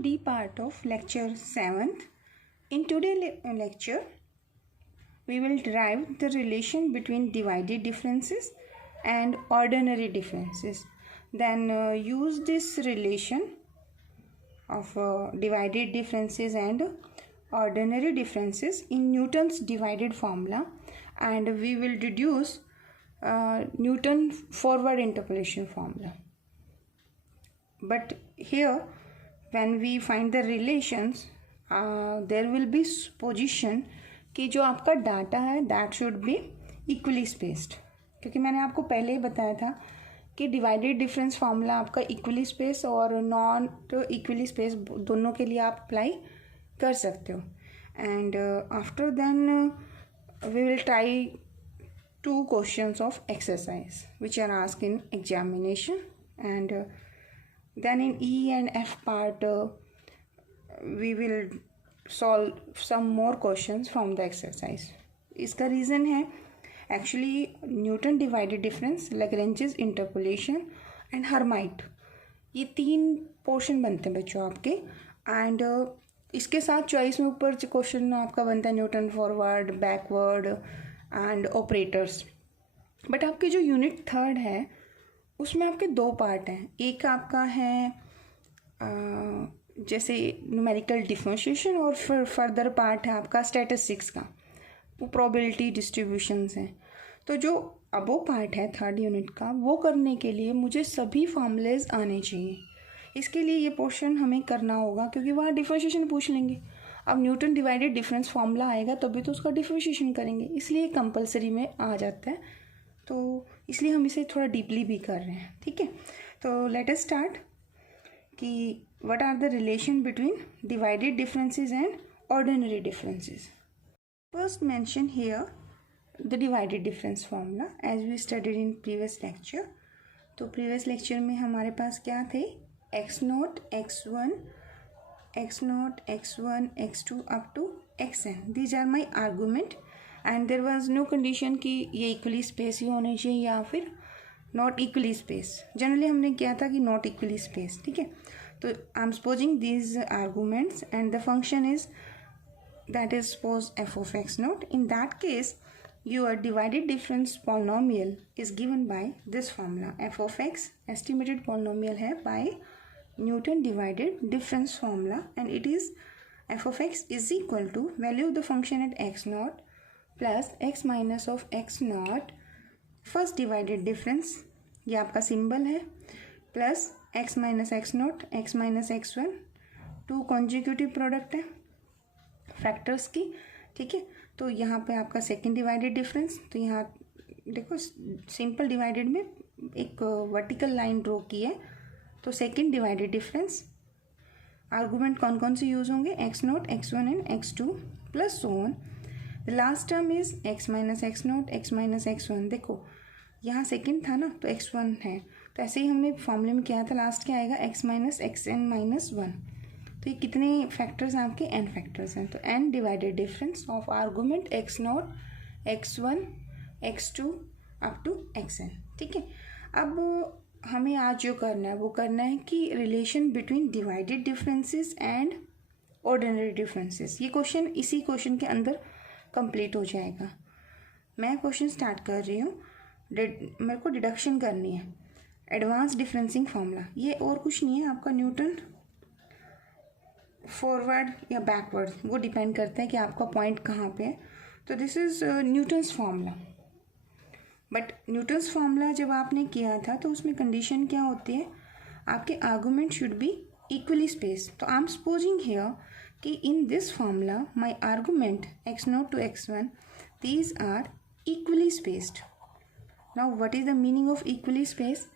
Welcome D part of lecture 7th. In today's lecture, we will derive the relation between divided differences and ordinary differences. Then use this relation of divided differences and ordinary differences in Newton's divided formula, and we will deduce Newton forward interpolation formula. But here when we find the relations, there will be supposition कि जो आपका data है that should be equally spaced, क्योंकि मैंने आपको पहले ही बताया था कि डिवाइडेड डिफरेंस फार्मूला आपका इक्वली स्पेस और नॉट इक्वली स्पेस दोनों के लिए आप अप्लाई कर सकते हो. And after then we will try 2 questions of exercise which are asked in examination, and then in E and F part we will solve some more questions from the exercise. इसका reason है actually Newton divided difference, Lagrange's interpolation and Hermite, ये 3 portion बनते हैं बच्चों आपके. And इसके साथ choice में ऊपर क्वेश्चन आपका बनता है Newton forward, backward and operators. But आपके जो यूनिट 3 है उसमें आपके 2 पार्ट हैं. एक आपका है जैसे न्यूमेरिकल डिफरेंशिएशन, और फिर फर्दर पार्ट है आपका स्टैटिस्टिक्स का, वो प्रोबेबिलिटी डिस्ट्रीब्यूशंस हैं. तो जो अबो पार्ट है 3rd यूनिट का, वो करने के लिए मुझे सभी फॉर्मूलेज आने चाहिए. इसके लिए ये पोर्शन हमें करना होगा क्योंकि वहाँ डिफरेंशिएशन पूछ लेंगे. अब न्यूटन डिवाइडेड डिफरेंस फार्मूला आएगा तभी तो उसका डिफरेंशिएशन करेंगे, इसलिए कंपलसरी में आ जाता है. तो इसलिए हम इसे थोड़ा डीपली भी कर रहे हैं. ठीक है, तो लेट अस स्टार्ट कि what are the relation between divided differences and ordinary differences. First mention here the divided difference formula as we studied in previous lecture. तो प्रीवियस लेक्चर में हमारे पास क्या थे, x0, x1, x0, x1, x2 up to xn. These are my argument and there was no condition कि ये equally space ही होनी चाहिए या फिर नॉट इक्वली स्पेस. जनरली हमने किया था कि नॉट इक्वली स्पेस. ठीक है, तो I am supposing these arguments and the function is that is suppose f of x naught. In that case your divided difference polynomial is given by this formula. F of x estimated polynomial है by Newton divided difference formula, and it is f of x is equal to value of the function at x naught plus x minus of x naught first divided difference, ये आपका symbol है, plus x minus x naught, x minus x1, 2 consecutive product है factors की. ठीक है, तो यहाँ पे आपका सेकंड डिवाइडेड डिफरेंस. तो यहाँ देखो सिंपल डिवाइडेड में एक वर्टिकल लाइन ड्रॉ की है. तो सेकंड डिवाइडेड डिफरेंस आर्गूमेंट कौन कौन से यूज़ होंगे, x note, x1 and x2 plus so on. The last term is x minus x note, x minus x1. देखो यहाँ सेकंड था ना तो x1 है, तो ऐसे ही हमने फॉर्मूले में किया था. लास्ट क्या आएगा, x माइनस xn माइनस 1. तो ये कितने फैक्टर्स हैं आपके, n फैक्टर्स हैं. तो n divided difference of argument x naught, x1, x2 up to xn. ठीक है, अब हमें आज जो करना है वो करना है कि relation between divided differences and ordinary differences. ये क्वेश्चन इसी क्वेश्चन के अंदर कंप्लीट हो जाएगा. मैं क्वेश्चन स्टार्ट कर रही हूँ. मेरे को डिडक्शन करनी है, एडवांस डिफरेंसिंग फार्मूला. ये और कुछ नहीं है आपका न्यूटन फॉरवर्ड या बैकवर्ड, वो डिपेंड करता है कि आपका पॉइंट कहाँ पे है. तो this is Newton's formula. But Newton's formula जब आपने किया था तो उसमें कंडीशन क्या होती है, आपके argument should be equally space. तो आई एम सपोजिंग हियर कि in this formula my argument x naught to x1 these are equally spaced. Now what is the meaning of equally space.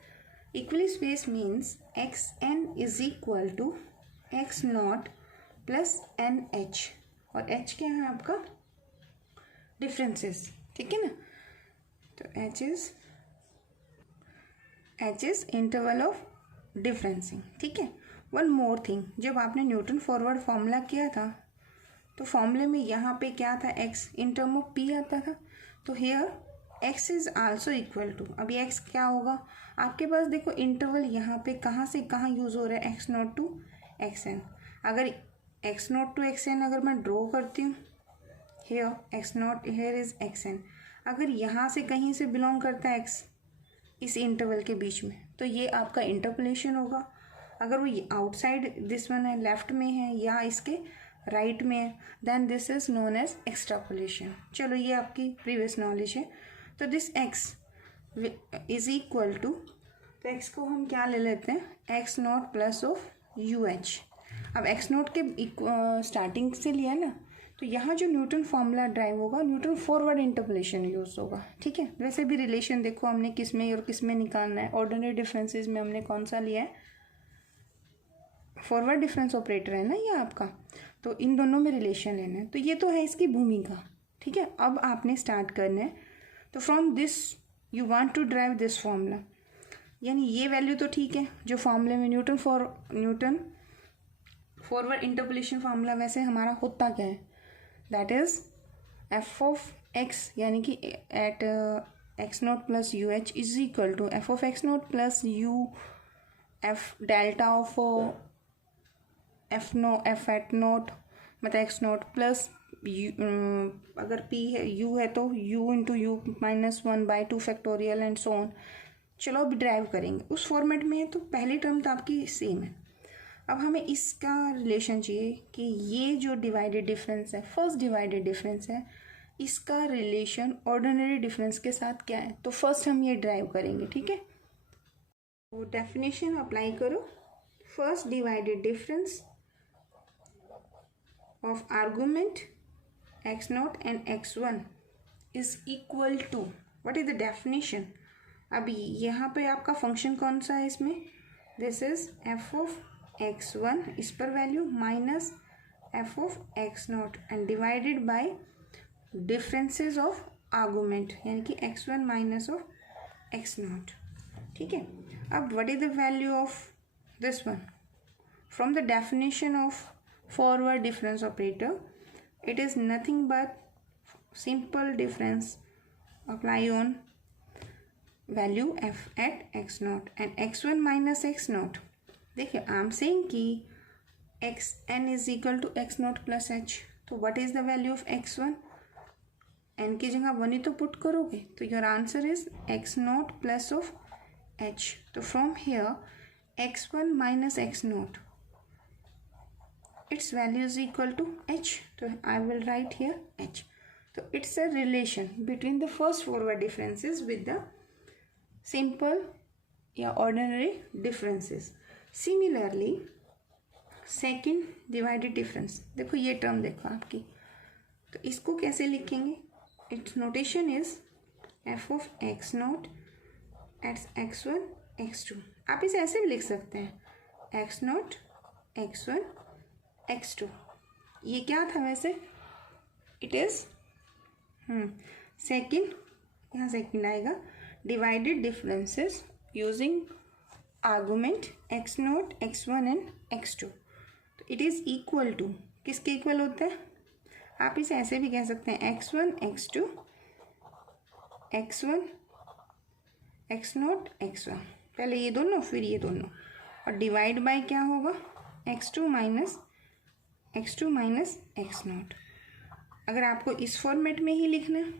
Equally space means xn is equal to x naught plus n h, और h क्या है आपका, differences. ठीक है ना, तो h is interval of डिफरेंसिंग. ठीक है, वन मोर थिंग, जब आपने न्यूटन फॉरवर्ड फॉर्मूला किया था तो फॉर्मूले में यहाँ पे क्या था, x in term of p आता था. तो here x is also equal to, अभी x क्या होगा आपके पास, देखो इंटरवल यहाँ पे कहाँ से कहाँ यूज़ हो रहा है, x नॉट टू xn. अगर x naught to x n अगर मैं ड्रॉ करती हूँ, here x naught, here is x n, अगर यहाँ से कहीं से बिलोंग करता है एक्स इस इंटरवल के बीच में, तो ये आपका इंटरपोलेशन होगा। अगर वो आउटसाइड दिस वन है, लेफ्ट में है या इसके राइट में है, then this is known as extrapolation. चलो ये आपकी प्रीवियस नॉलेज है। तो this x is equal to, तो एक्स को हम क्या ले लेते हैं, x naught plus of u h. अब एक्स नॉट के स्टार्टिंग से लिया ना, तो यहाँ जो न्यूटन फॉर्मूला ड्राइव होगा, न्यूटन फॉरवर्ड इंटरपोलेशन यूज होगा, ठीक है। वैसे भी रिलेशन देखो हमने किस में और किस में निकालना है, ऑर्डिनरी डिफरेंसेस में हमने कौन सा लिया है, फॉरवर्ड डिफरेंस ऑपरेटर है ना ये आपका, तो इन दोनों में रिलेशन लेना है। तो ये तो है इसकी भूमिका, ठीक है। अब आपने स्टार्ट करना है, तो from this you want to derive this formula, यानी ये वैल्यू तो ठीक है जो फॉर्मूले में न्यूटन फॉरवर्ड इंटरपोलेशन फार्मूला वैसे हमारा होता क्या है, that is f of x, यानी कि at x naught plus u h is equal to f of x naught plus u f delta of f at naught, मतलब एक्स नॉट प्लस यू, अगर p है u है तो u into u minus 1/2 factorial and so on. चलो अब drive करेंगे, उस format में है तो पहली टर्म तो आपकी सेम है। अब हमें इसका रिलेशन चाहिए कि ये जो डिवाइडेड डिफरेंस है, फर्स्ट डिवाइडेड डिफरेंस है, इसका रिलेशन ऑर्डिनरी डिफरेंस के साथ क्या है। तो फर्स्ट हम ये ड्राइव करेंगे, ठीक है। तो डेफिनेशन अप्लाई करो, first divided difference of argument x naught and x one is equal to, what is the definition. अब यहाँ पे आपका फंक्शन कौन सा है इसमें, this is f of x one, इस पर value minus f of x naught and divided by differences of argument, यानी कि x one minus of x naught, ठीक है। अब what is the value of this one, from the definition of forward difference operator, it is nothing but simple difference apply on value f at x naught and x1 minus x naught। देखिए I am saying कि xn is equal to x naught plus h, तो what is the value of x1, n की जगह 1 ही तो put करोगे, तो your answer is x naught plus of h। तो from here x1 minus x naught, its value is equal to h, so I will write here h। So it's a relation between the first forward differences with the simple या ordinary differences। Similarly second divided difference, देखो ये term देखो आपकी, तो इसको कैसे लिखेंगे, its notation is f of x naught at x1 x2। आप इसे ऐसे भी लिख सकते हैं x naught x1 x2। ये क्या था वैसे, इट इज सेकेंड, यहाँ सेकेंड आएगा, divided differences using argument x naught x one and x two. तो इट इज इक्वल टू, किसके इक्वल होता है, आप इसे ऐसे भी कह सकते हैं x one x two x one x naught x one, पहले ये दोनों फिर ये दोनों, और डिवाइड बाय क्या होगा x two minus x naught. अगर आपको इस फॉर्मेट में ही लिखना है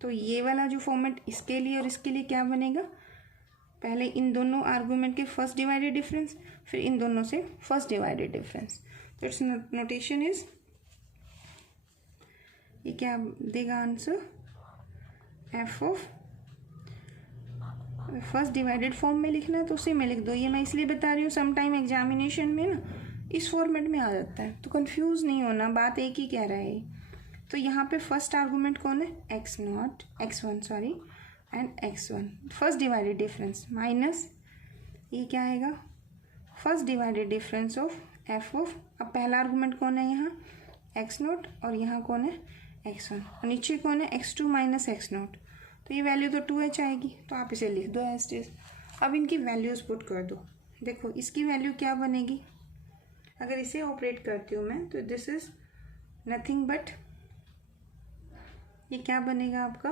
तो ये वाला जो फॉर्मेट इसके लिए और इसके लिए क्या बनेगा, पहले इन दोनों आर्गुमेंट के फर्स्ट डिवाइडेड डिफरेंस, फिर इन दोनों से फर्स्ट डिवाइडेड डिफरेंस। तो इट्स नोटेशन इज, ये क्या देगा answer, F of, first divided form में लिखना है तो उसी में लिख दो। ये मैं इसलिए बता रही हूँ, समटाइम एग्जामिनेशन में ना इस फॉर्मेट में आ जाता है, तो कंफ्यूज नहीं होना, बात एक ही कह रहा है। तो यहाँ पे फर्स्ट आर्गुमेंट कौन है, x naught x one sorry and x one, first divided difference minus ये क्या आएगा, first divided difference of F of, अब पहला आर्गुमेंट कौन है यहाँ एक्स नॉट और यहाँ कौन है एक्स वन, और नीचे कौन है x two minus x naught, तो ये वैल्यू तो 2h आएगी, तो आप इसे लिख दो एज इट इज। अब इनकी वैल्यूज पुट कर दो, देखो इसकी वैल्यू क्या बनेगी, अगर इसे ऑपरेट करती हूँ मैं तो दिस इज नथिंग बट, ये क्या बनेगा आपका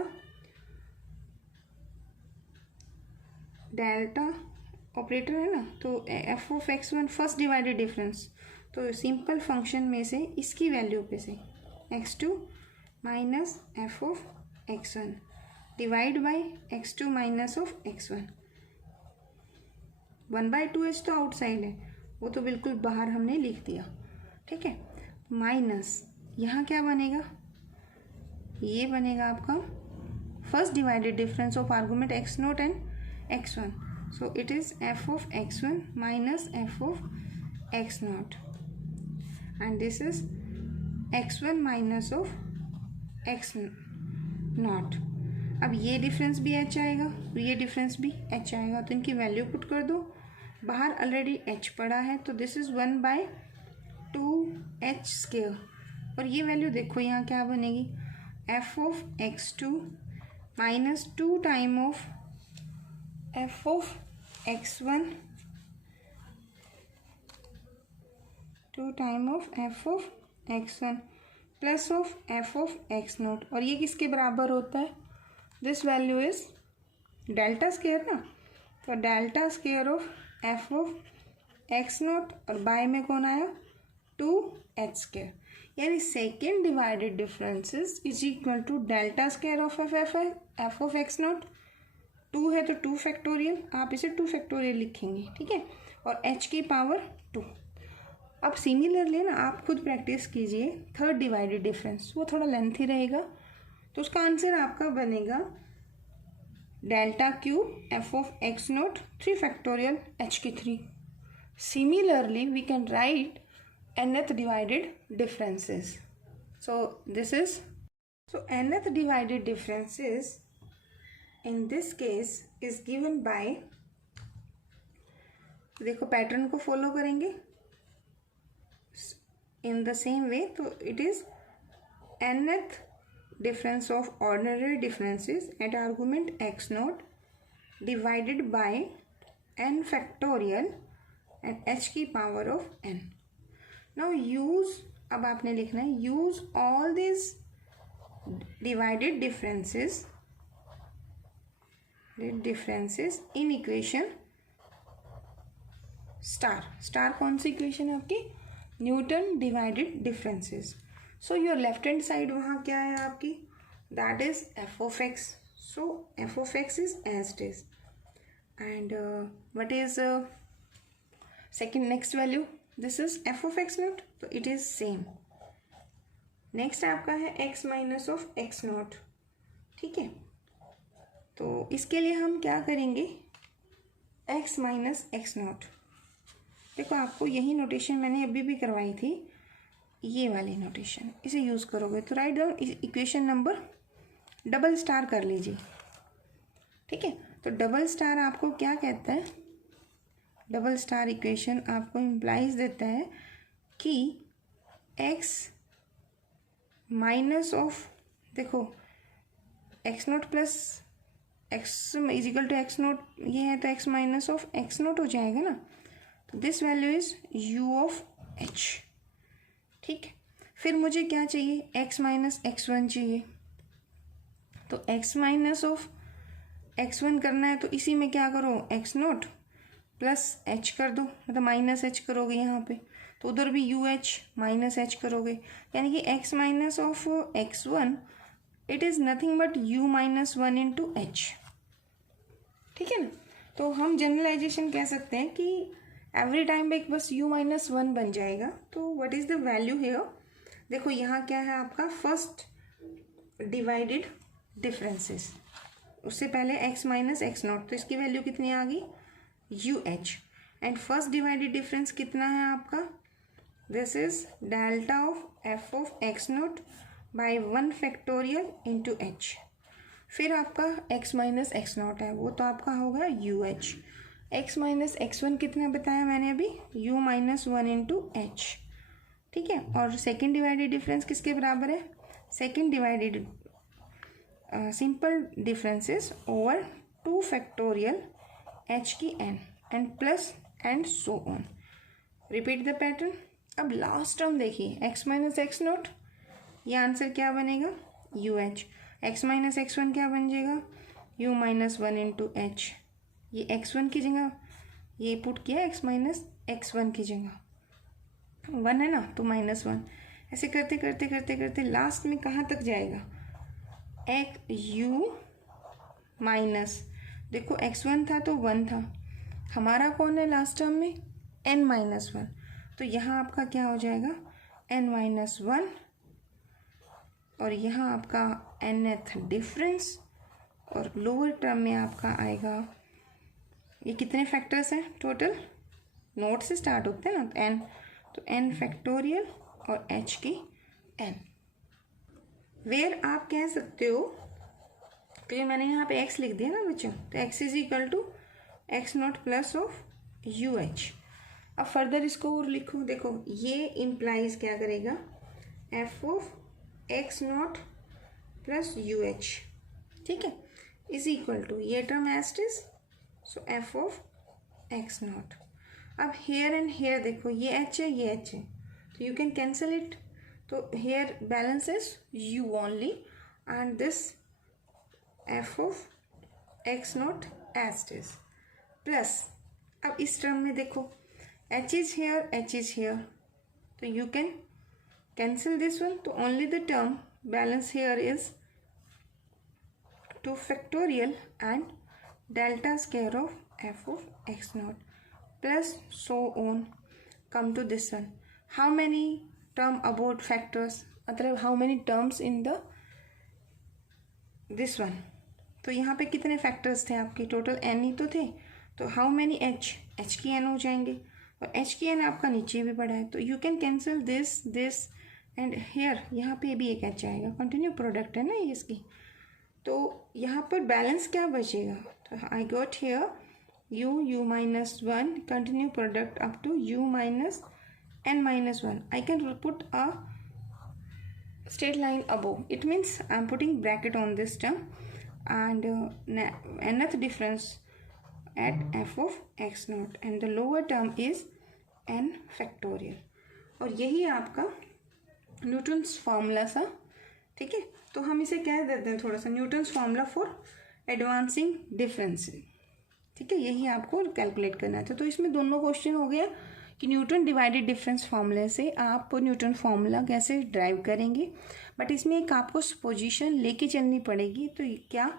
डेल्टा ऑपरेटर है ना, तो F of x one first divided difference, तो सिंपल फंक्शन में से इसकी वैल्यू पे से x2 minus f of x1 divide by x2 minus of x1। 1/2h तो आउटसाइड है, वो तो बिल्कुल बाहर हमने लिख दिया, ठीक है। माइनस यहाँ क्या बनेगा, ये बनेगा आपका first divided difference of argument x0 and x1, so it is f of x1 minus f of x0 and this is x1 minus of x0। अब ये डिफरेंस भी h आएगा और ये डिफरेंस भी h आएगा, तो इनकी वैल्यू पुट कर दो। बाहर ऑलरेडी h पड़ा है, तो दिस इज 1/2h², और ये वैल्यू देखो यहाँ क्या बनेगी, f of x2 minus 2 time of f of x1 2 time of f of x1 plus of f of x0, और ये किसके बराबर होता है, this value is delta square ना, तो delta square of f of x0, और बाय में कौन आया 2h², यानी second divided differences is equal to delta square of f of x0। 2 है तो 2 फैक्टोरियल, आप इसे 2 फैक्टोरियल लिखेंगे, ठीक है, और h की पावर 2। अब सिमिलरली ना आप खुद प्रैक्टिस कीजिए थर्ड डिवाइडेड डिफरेंस, वो थोड़ा लेंथी रहेगा, तो उसका आंसर आपका बनेगा delta cube f of x0 3 factorial h की 3। Similarly we can write nth divided differences. So this is, so nth divided differences in this case is given by, देखो pattern को फॉलो करेंगे in the same way, तो it is nth difference of ordinary differences at argument x0 divided by n factorial and h की power of n। Now use, अब आपने लिखना है use all these divided differences in equation star कौन सी equation है आपकी, Newton divided differences. So your left hand side वहाँ क्या है आपकी, that is f of x, so f of x is as it is, and what is second next value, this is f of x0, तो it is same. Next आपका है x minus of x0, ठीक है, तो इसके लिए हम क्या करेंगे, x माइनस x0। देखो आपको यही नोटेशन मैंने अभी भी करवाई थी, ये वाली नोटेशन इसे यूज़ करोगे तो write down equation number double star कर लीजिए, ठीक है। तो डबल स्टार आपको क्या कहता है, डबल स्टार इक्वेशन आपको इम्प्लाइज देता है कि x माइनस ऑफ, देखो x0 plus x is equal to x0 ये है, तो x माइनस ऑफ x0 हो जाएगा ना, तो this value is u of h, ठीक है। फिर मुझे क्या चाहिए, x माइनस x1 चाहिए, तो x माइनस ऑफ x1 करना है, तो इसी में क्या करो, x0 प्लस h कर दो, मतलब माइनस h करोगे यहाँ पे, तो उधर भी UH माइनस h करोगे, यानी कि x minus of x1 it is nothing but u minus 1 into h, ठीक है ना। तो हम जनरलाइजेशन कह सकते हैं कि एवरी टाइम पे एक बस u माइनस 1 बन जाएगा। तो what is the value here, देखो यहाँ क्या है आपका फर्स्ट डिवाइडेड डिफरेंसेस, उससे पहले x माइनस x0, तो इसकी वैल्यू कितनी आ गई UH, and first divided difference कितना है आपका, this is delta of f of x0 by 1 factorial into h। फिर आपका x माइनस x0 है, वो तो आपका होगा UH। x माइनस x1 कितना बताया मैंने अभी, u माइनस 1 इंटू h, ठीक है। और सेकेंड डिवाइडेड डिफरेंस किसके बराबर है, second divided simple differences over 2 factorial h की n and plus and so on, repeat the pattern. अब लास्ट टर्म देखिए x माइनस x0, ये आंसर क्या बनेगा UH, x माइनस x1 क्या बन जाएगा u माइनस 1 इंटू h, ये x1 की जगह ये पुट किया x माइनस x1 की जगह, 1 है ना, तो -1, ऐसे करते करते करते करते लास्ट में कहाँ तक जाएगा, u माइनस, देखो x1 था तो 1 था, हमारा कौन है लास्ट टर्म में, n-1, तो यहाँ आपका क्या हो जाएगा n-1, और यहाँ आपका nth डिफरेंस, और लोअर टर्म में आपका आएगा, ये कितने फैक्टर्स हैं टोटल, नोट से स्टार्ट होते हैं ना, n, तो n फैक्टोरियल और h की n, वेयर आप कह सकते हो, क्योंकि मैंने यहाँ पे x लिख दिया ना बच्चों, तो x is equal to x0 plus of UH। अब फर्दर इसको और लिखो, देखो ये इम्प्लाइज क्या करेगा, f of x0 plus UH, ठीक है, इज इक्वल टू ये term as it is, so f of x0। अब हेयर एंड हेयर देखो, ये h है ये h है, तो यू कैन कैंसिल इट, तो here balance is u only, and this f of x0 as it is, plus अब इस टर्म में देखो h इज हेयर, तो you can cancel this one, तो only the term balance here is 2 factorial and delta square of f of x0 plus so on, come to this one, how many term about factors, मतलब how many terms in the this one, तो यहाँ पे कितने factors थे आपके, total n ही तो थे, तो how many h की n हो जाएंगे, और h की n आपका नीचे भी पड़ा है, तो you can cancel this and here, यहाँ पे भी एक h आएगा, कंटिन्यू प्रोडक्ट है ना ये इसकी, तो यहाँ पर बैलेंस क्या बचेगा, तो I got here u -1 continue product up to u minus n-1, I can put a straight line above, it means I am putting bracket on this term, and nth difference at f of x0, and the lower term is n factorial, और यही आपका Newton's formula सा, ठीक है, तो हम इसे कह देते हैं थोड़ा सा Newton's formula for advancing differences, ठीक है, यही आपको कैलकुलेट करना था। तो इसमें दोनों क्वेश्चन हो गया कि न्यूटन डिवाइडेड डिफरेंस फार्मूले से आप न्यूटन फार्मूला कैसे ड्राइव करेंगे, बट इसमें एक आपको पोजीशन लेके चलनी पड़ेगी, तो क्या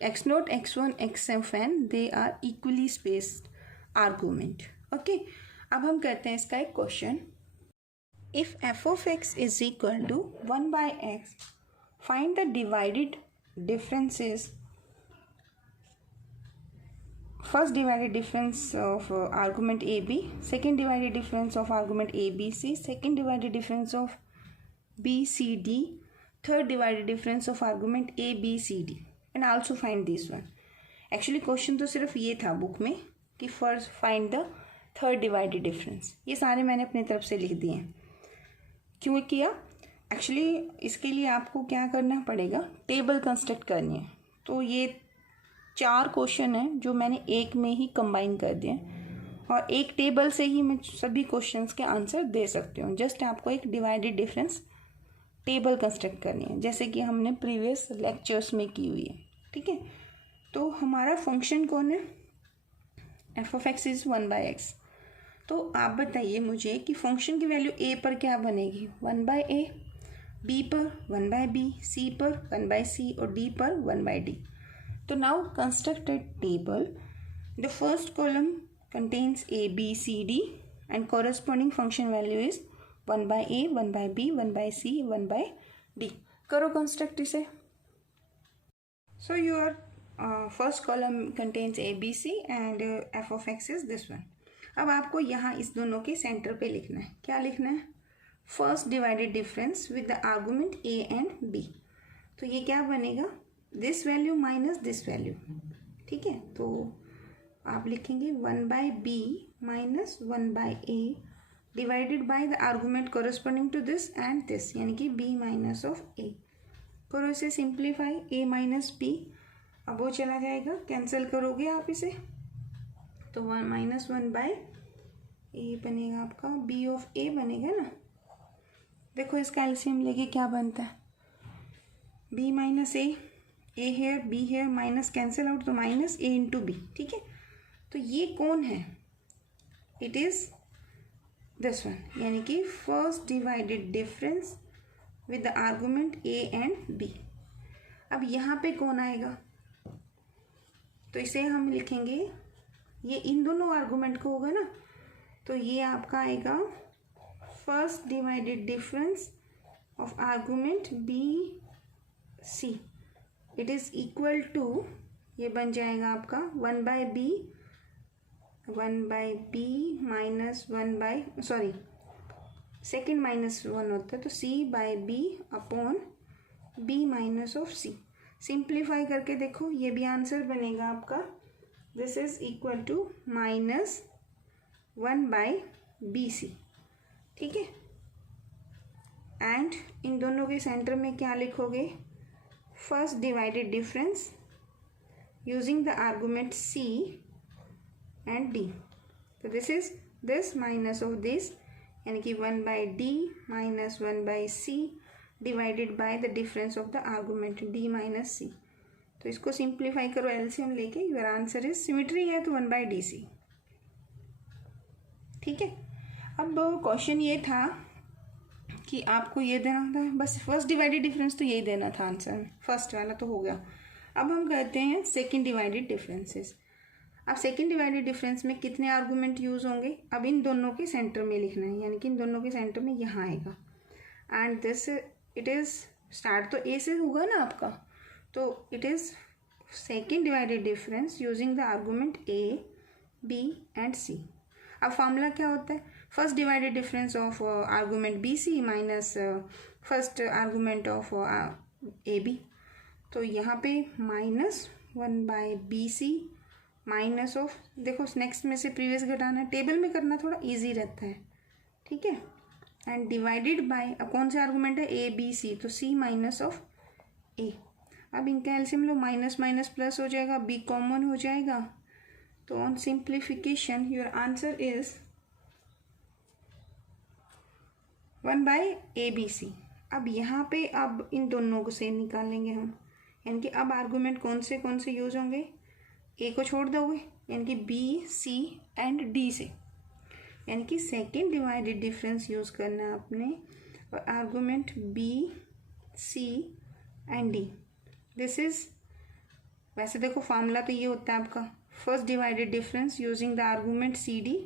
x0 x1 xn they are equally spaced argument, okay. अब हम करते हैं इसका एक question, if f of x is equal to 1 by x, find the divided differences, first divided difference of argument AB, second divided difference of argument ABC, second divided difference of BCD, third divided difference of argument ABCD, and also find this one। Actually question तो सिर्फ ये था book में कि first find the third divided difference, ये सारे मैंने अपनी तरफ से लिख दिए हैं। क्यों किया, एक्चुअली इसके लिए आपको क्या करना पड़ेगा, टेबल कंस्ट्रक्ट करनी है, तो ये 4 क्वेश्चन हैं जो मैंने एक में ही कंबाइन कर दिए, और एक टेबल से ही मैं सभी क्वेश्चंस के आंसर दे सकती हूँ। जस्ट आपको एक डिवाइडेड डिफरेंस टेबल कंस्ट्रक्ट करनी है, जैसे कि हमने प्रीवियस लेक्चर्स में की हुई है, ठीक है। तो हमारा फंक्शन कौन है, f of x is 1 by x, तो आप बताइए मुझे कि फंक्शन की वैल्यू a पर क्या बनेगी, 1 by a, b पर 1 by b, c पर 1 by c, और d पर 1 by d। तो now construct a table, the first column contains a b c d and corresponding function value is 1 by a, 1 by b, 1 by c, 1 by d। करो construct इसे। So your first column contains a b c and f of x is this one. अब आपको यहाँ इस दोनों के centre पे लिखना है, क्या लिखना है, first divided difference with the argument a and b, तो ये क्या बनेगा, this value minus this value, ठीक है। तो आप लिखेंगे 1 by b minus 1 by a divided by the argument corresponding to this and this, यानी कि b माइनस ऑफ a। करो इसे सिंप्लीफाई, a माइनस b, अब वो चला जाएगा, कैंसिल करोगे आप इसे, तो 1 माइनस 1 बाय ए बनेगा आपका, b ऑफ a बनेगा ना। देखो इसका एलसीएम लेके क्या बनता है, b minus a here b here, minus cancel out, तो माइनस a इंटू बी, ठीक है। तो ये कौन है, इट इज़ दिस वन, यानी कि first divided difference with the argument a and b। अब यहाँ पे कौन आएगा, तो इसे हम लिखेंगे, ये इन दोनों आर्गुमेंट को होगा ना, तो ये आपका आएगा first divided difference of argument b c, it is equal to, ये बन जाएगा आपका 1/b minus 1/, sorry second minus 1 होता है, तो c/b upon b minus of c। Simplify करके देखो, ये भी आंसर बनेगा आपका, this is equal to minus 1/bc। ठीक है, एंड इन दोनों के सेंटर में क्या लिखोगे, first divided difference using the argument c and d, तो this is this minus of this, यानी कि 1/d minus 1/c divided by the difference of the argument d minus c। तो इसको सिंप्लीफाई करो एलसीएम लेके, योर आंसर इज, सिमेट्री है तो 1/dc। ठीक है, अब क्वेश्चन ये था कि आपको ये देना था, बस फर्स्ट डिवाइडेड डिफरेंस तो यही देना था आंसर में, फर्स्ट वाला तो हो गया। अब हम कहते हैं सेकेंड डिवाइडेड डिफरेंसेस। अब सेकेंड डिवाइडेड डिफरेंस में कितने आर्गूमेंट यूज होंगे, अब इन दोनों के सेंटर में लिखना है, यानी कि इन दोनों के सेंटर में यहाँ आएगा, and this it is, start तो ए से होगा ना आपका, तो it is second divided difference using the argument A B and C. अब फॉर्मूला क्या होता है, first divided difference of argument B C minus first argument of A B, तो यहाँ पे माइनस 1/bc माइनस ऑफ, देखो नेक्स्ट में से प्रीवियस घटाना है, टेबल में करना थोड़ा इजी रहता है। ठीक है, एंड डिवाइडेड बाय, अब कौन सा आर्गूमेंट है, ए बी सी, तो c माइनस ऑफ ए। अब इनका एलसीएम लो, माइनस माइनस प्लस हो जाएगा, b कॉमन हो जाएगा, तो on simplification your answer is 1/abc। अब यहाँ पे अब इन दोनों को से निकालेंगे हम, यानी कि अब आर्गूमेंट कौन से यूज होंगे, ए को छोड़ दोगे, यानी कि बी सी एंड डी से, यानी कि सेकेंड डिवाइडेड डिफरेंस यूज करना है आपने, और argument B C and d. This is, वैसे देखो फॉर्मूला तो ये होता है आपका, first divided difference using the argument c d,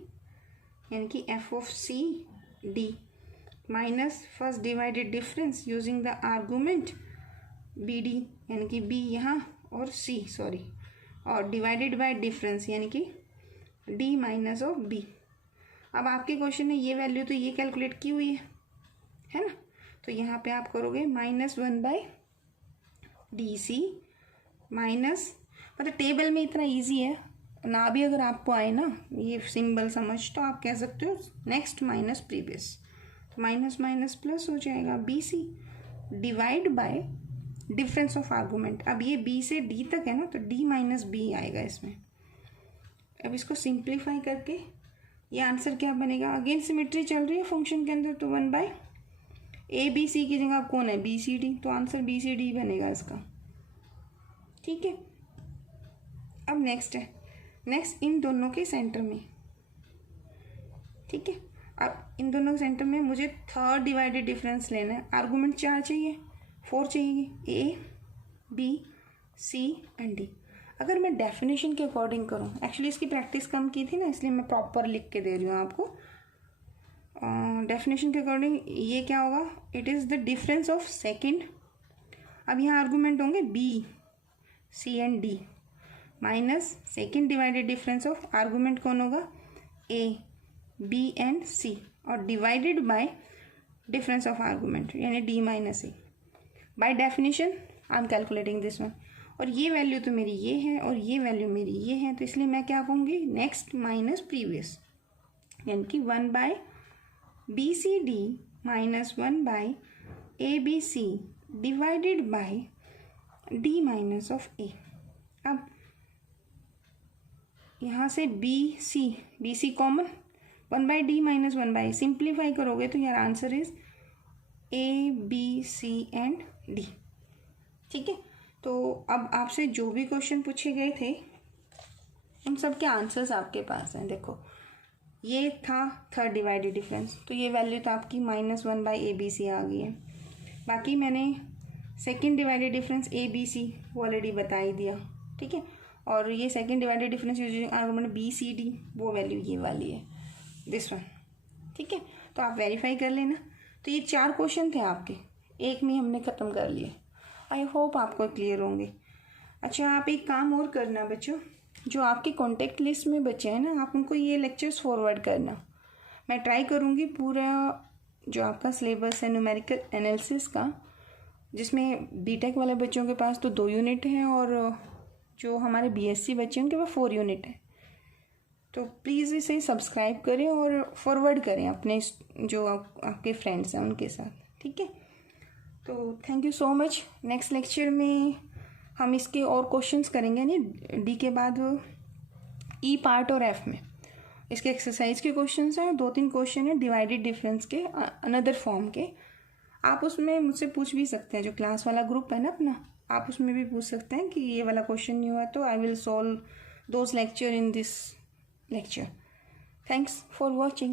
यानी कि f of c d, minus first divided difference using the argument b d, यानी कि बी यहाँ और सी, सॉरी, और डिवाइडेड बाय डिफरेंस, यानी कि डी माइनस ऑफ बी। अब आपके क्वेश्चन में ये वैल्यू तो ये कैलकुलेट की हुई है ना, तो यहाँ पे आप करोगे माइनस 1/dc माइनस, मतलब टेबल में इतना इजी है ना, भी अगर आपको आए ना ये सिंबल समझ, तो आप कह सकते हो नेक्स्ट माइनस प्रीवियस, तो माइनस माइनस प्लस हो जाएगा, b c divide by difference of argument. अब ये b से d तक है ना, तो d माइनस बी आएगा इसमें। अब इसको सिंप्लीफाई करके ये आंसर क्या बनेगा, अगेन सिमेट्री चल रही है फंक्शन के अंदर, तो 1/abc की जगह कौन है, bcd, तो आंसर bcd बनेगा इसका। ठीक है, अब नेक्स्ट है, नेक्स्ट इन दोनों के सेंटर में। ठीक है, अब इन दोनों के सेंटर में मुझे थर्ड डिवाइडेड डिफरेंस लेना है, आर्गूमेंट 4 चाहिए, 4 चाहिए, a b C and d. अगर मैं डेफिनेशन के अकॉर्डिंग करूँ, एक्चुअली इसकी प्रैक्टिस कम की थी ना, इसलिए मैं प्रॉपर लिख के दे रही हूँ आपको। डेफिनेशन के अकॉर्डिंग ये क्या होगा, it is the difference of second, अब यहाँ आर्गूमेंट होंगे B C and D, minus second divided difference of argument कौन होगा, ए बी एंड सी, और divided by difference of argument, यानी D minus A. By definition I am calculating this one, और ये value तो मेरी ये है और ये वैल्यू मेरी ये है, तो इसलिए मैं क्या कहूँगी, नेक्स्ट माइनस प्रीवियस, यानी कि 1/bcd minus 1/abc divided by d minus of a। अब यहाँ से bc common, 1/d minus 1/a simplify करोगे तो यार answer is a b c and d। ठीक है, तो अब आपसे जो भी क्वेश्चन पूछे गए थे उन सब के आंसर्स आपके पास हैं। देखो ये था थर्ड डिवाइडेड डिफरेंस, तो ये वैल्यू तो आपकी -1/ABC आ गई है। बाकी मैंने सेकंड डिवाइडेड डिफरेंस ABC वो ऑलरेडी बता ही दिया, ठीक है। और ये second divided difference using argument BCD, वो वैल्यू ये वाली है, दिस वन, ठीक है। तो आप वेरीफाई कर लेना। तो ये 4 क्वेश्चन थे आपके, एक में हमने ख़त्म कर लिए। आई होप आपको क्लियर होंगे। अच्छा, आप एक काम और करना बच्चों, जो आपके कॉन्टेक्ट लिस्ट में बच्चे हैं ना, आप उनको ये लेक्चर्स फॉरवर्ड करना। मैं ट्राई करूँगी पूरा जो आपका सिलेबस है न्यूमेरिकल एनालिसिस का, जिसमें बीटेक वाले बच्चों के पास तो 2 यूनिट हैं और जो हमारे BSc बच्चे हैं उनके पास 4 यूनिट है। तो प्लीज़ इसे सब्सक्राइब करें और फॉरवर्ड करें अपने जो आपके फ्रेंड्स हैं उनके साथ, ठीक है। तो thank you so much. Next lecture में हम इसके और क्वेश्चंस करेंगे, यानी D के बाद E पार्ट और F में इसके एक्सरसाइज के क्वेश्चंस हैं और 2-3 क्वेश्चन है डिवाइडेड डिफरेंस के अनदर फॉर्म के। आप उसमें मुझसे पूछ भी सकते हैं, जो क्लास वाला ग्रुप है ना अपना, आप उसमें भी पूछ सकते हैं कि ये वाला क्वेश्चन नहीं हुआ, तो I will solve those lecture in this lecture. Thanks for watching.